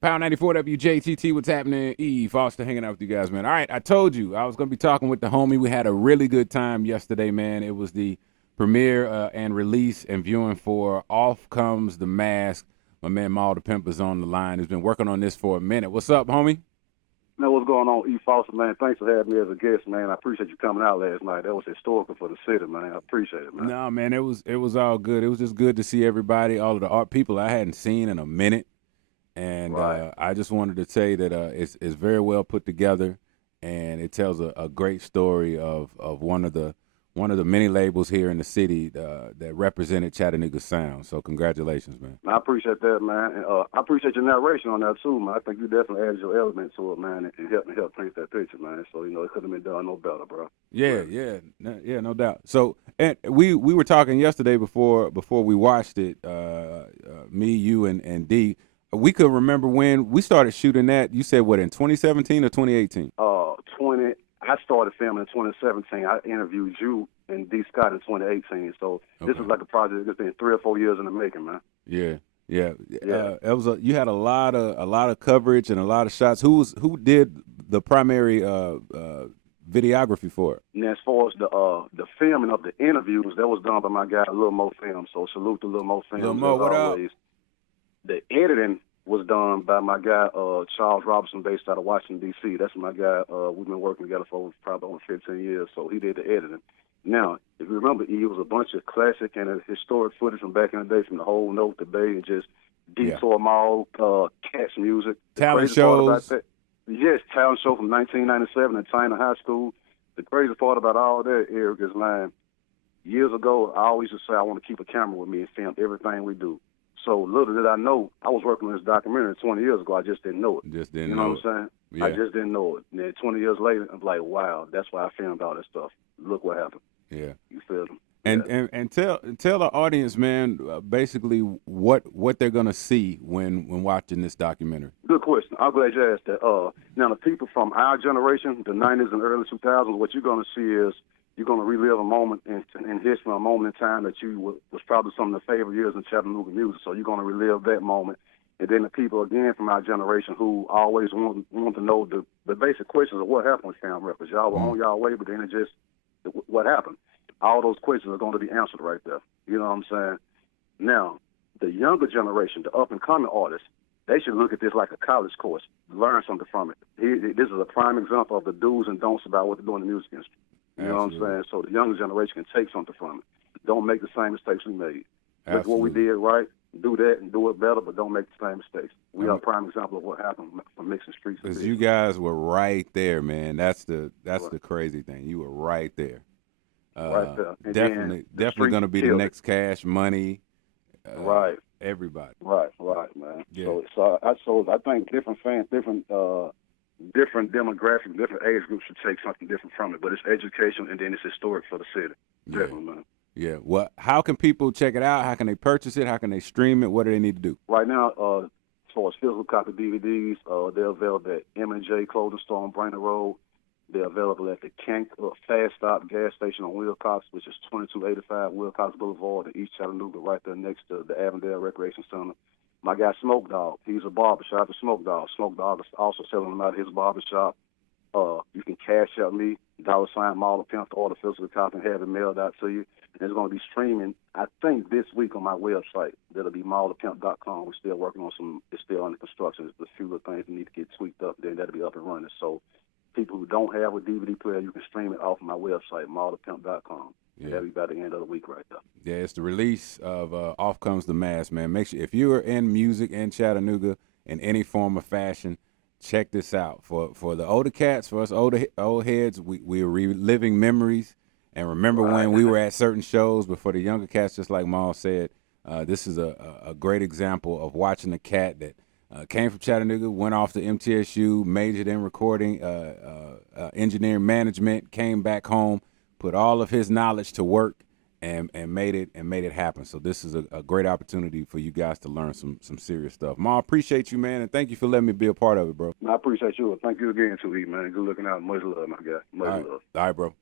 Pound 94 WJTT, what's happening? E. Foster hanging out with you guys, man. All right, I told you I was going to be talking with the homie. We had a really good time yesterday, man. It was the premiere and release and viewing for Off Comes the Mask. My man Maal The Pimp is on the line. He's been working on this for a minute. What's up, homie? Man, what's going on, E. Foster, man? Thanks for having me as a guest, man. I appreciate you coming out last night. That was historical for the city, man. I appreciate it, man. No, man, it was all good. It was just good to see everybody, all of the art people I hadn't seen in a minute. And Right. I just wanted to say that it's very well put together, and it tells a great story of one of the many labels here in the city that represented Chattanooga sound. So congratulations, man. I appreciate that, man. And I appreciate your narration on that, too, man. I think you definitely added your element to it, man, and help paint that picture, man. So, it couldn't have been done no better, bro. Yeah, yeah, no doubt. So, and we were talking yesterday before we watched it. Me, you, and D. We could remember when we started shooting that. You said what, in 2017 or 2018? I started filming in 2017. I interviewed you and D. Scott in 2018. So this Okay. is like a project that's been 3 or 4 years in the making, man. Yeah, yeah. Yeah. It was you had a lot of coverage and a lot of shots. Who did the primary videography for it? And as far as the filming of the interviews, that was done by my guy Lil Mo Film. So salute to Lil Mo Film. Lil Mo, as what up? always. The editing was done by my guy Charles Robinson, based out of Washington D.C. That's my guy. We've been working together for probably over 15 years. So he did the editing. Now, if you remember, it was a bunch of classic and historic footage from back in the day, from the whole Note to Bay, and just Detour Mall, Cats music. The Talent crazy part about shows. that, yes, talent show from 1997 at China High School. The crazy part about all that, Eric, is, man, years ago, I always used to say I want to keep a camera with me and film everything we do. So little did I know, I was working on this documentary 20 years ago. I just didn't know it. Just didn't You know know what I'm saying? Yeah. I just didn't know it. And then 20 years later, I'm like, wow, that's why I filmed all this stuff. Look what happened. Yeah. You feel me? And, Yeah. and tell the audience, man, basically what they're gonna see when watching this documentary. Good question. I'm glad you asked that. Now, the people from our generation, the 90s and early 2000s, what you're going to see is you're going to relive a moment in history, a moment in time that was probably some of the favorite years in Chattanooga music. So you're going to relive that moment. And then the people, again, from our generation who always want to know the basic questions of what happened with Fam Records. Y'all were on y'all way, but then it just, what happened? All those questions are going to be answered right there. You know what I'm saying? Now, the younger generation, the up-and-coming artists, they should look at this like a college course, learn something from it. This is a prime example of the do's and don'ts about what to do in the music industry. You know what I'm saying? So the younger generation can take something from it. Don't make the same mistakes we made. Look what we did right, do that, and do it better, but don't make the same mistakes. We are a prime example of what happened from mixing streets. Because you guys were right there, man. That's the crazy thing. You were right there. Right there. And definitely going to be the next Cash Money. Right. Everybody. Right, man. Yeah. So I think different fans, different demographics, different age groups should take something different from it. But it's education, and then it's historic for the city. Yeah. Definitely, man. Yeah. Well, how can people check it out? How can they purchase it? How can they stream it? What do they need to do? Right now, as far as physical copy DVDs, they're available at M&J Clothing Store on Brainerd Road. They're available at the Fast Stop gas station on Wilcox, which is 2285 Wilcox Boulevard in East Chattanooga, right there next to the Avondale Recreation Center. My guy Smoke Dog, he's a barber. Shout out to Smoke Dog. Smoke Dog is also selling them out of his barber shop. You can cash out me, $ Maal The Pimp, to order physical copy and have it mailed out to you. And it's going to be streaming, I think, this week on my website. That'll be maalthepimp.com. We're still working on it's still under construction. There's a few little things that need to get tweaked up, then that'll be up and running. So people who don't have a DVD player, you can stream it off of my website, maalthepimp.com. Yeah. That'll be by the end of the week right there. Yeah, it's the release of Off Comes the Mask, man. Make sure, if you are in music in Chattanooga in any form or fashion, check this out. For the older cats, for us old heads, we are reliving memories and remember when we were at certain shows. But for the younger cats, just like Maul said, this is a great example of watching a cat that came from Chattanooga, went off to MTSU, majored in recording, engineering management, came back home, put all of his knowledge to work, and made it happen. So this is a great opportunity for you guys to learn some serious stuff. Ma, appreciate you, man, and thank you for letting me be a part of it, bro. I appreciate you. Thank you again, too, man. Good looking out. Much love, my guy. Much love. All right, bro.